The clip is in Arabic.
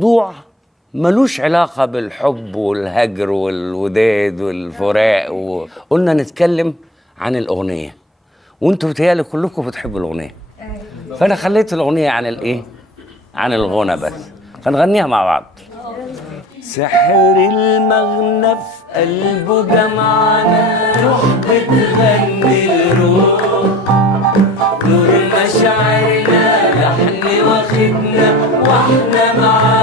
موضوع ملوش علاقة بالحب والهجر والوداد والفراق وقلنا نتكلم عن الأغنية، وانتوا بتهيألي كلكم بتحبوا الأغنية. فأنا خليت الأغنية عن الإيه؟ عن الغنى بس. هنغنيها مع بعض. سحر المغنى في قلبه جمعنا، روح بتغني الروح، نور مشاعرنا لحن واخدنا واحنا معانا.